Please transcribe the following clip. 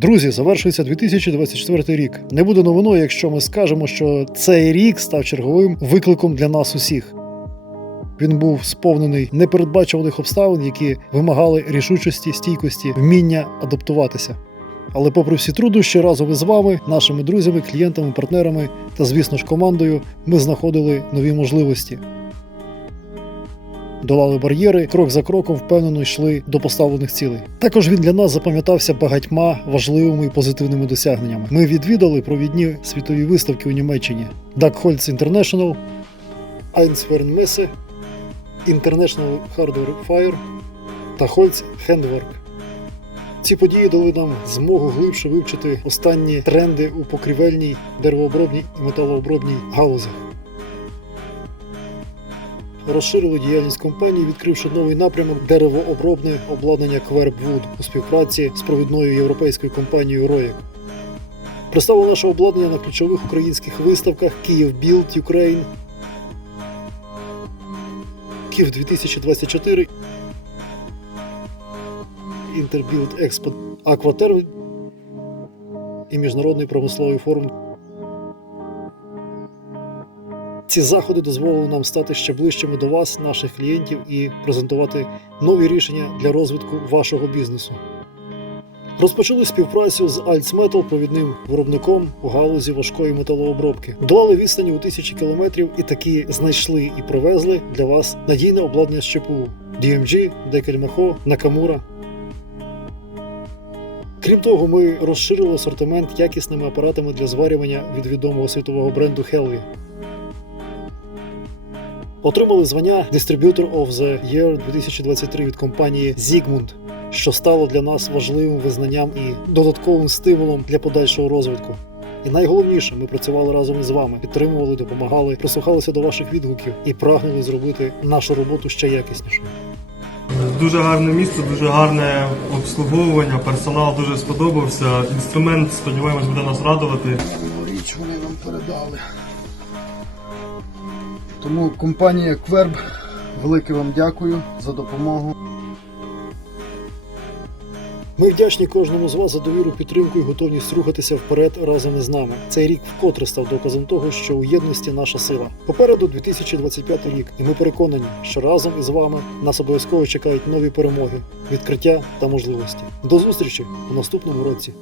Друзі, завершується 2024 рік. Не буде новиною, якщо ми скажемо, що цей рік став черговим викликом для нас усіх. Він був сповнений непередбачуваних обставин, які вимагали рішучості, стійкості, вміння адаптуватися. Але, попри всі труднощі, разом із вами, нашими друзями, клієнтами, партнерами та, звісно ж, командою, ми знаходили нові можливості. Долали бар'єри, крок за кроком впевнено йшли до поставлених цілей. Також він для нас запам'ятався багатьма важливими і позитивними досягненнями. Ми відвідали провідні світові виставки у Німеччині: Дакхольц International, Einsfernmesse, International Hardware Fire та Holz Handwork. Ці події дали нам змогу глибше вивчити останні тренди у покрівельній, деревообробній і металообробній галузях. Розширили діяльність компанії, відкривши новий напрямок деревообробне обладнання Квербвуд у співпраці з провідною європейською компанією Роєк. Представили наше обладнання на ключових українських виставках Київ Білд Ukraine, Київ 2024, Інтербілд Експо Акватер і Міжнародний промисловий форум. Ці заходи дозволили нам стати ще ближчими до вас, наших клієнтів, і презентувати нові рішення для розвитку вашого бізнесу. Розпочали співпрацю з Альцметал, провідним виробником у галузі важкої металообробки. Долали відстані у тисячі кілометрів і таки знайшли і привезли для вас надійне обладнання з ЧПУ DMG, Декельмахо, Накамура. Крім того, ми розширили асортимент якісними апаратами для зварювання від відомого світового бренду Helvі. Отримали звання Distributor of the Year 2023 від компанії Zigmund, що стало для нас важливим визнанням і додатковим стимулом для подальшого розвитку. І найголовніше, ми працювали разом із вами, підтримували, допомагали, прислухалися до ваших відгуків і прагнули зробити нашу роботу ще якіснішою. Дуже гарне місце, дуже гарне обслуговування, персонал дуже сподобався. Інструмент, сподіваємось, буде нас радувати. річ вони нам передали. Тому компанія Кверб, велике вам дякую за допомогу. Ми вдячні кожному з вас за довіру, підтримку і готовність рухатися вперед разом із нами. Цей рік вкотре став доказом того, що у єдності наша сила. Попереду 2025 рік, і ми переконані, що разом із вами нас обов'язково чекають нові перемоги, відкриття та можливості. До зустрічі у наступному році.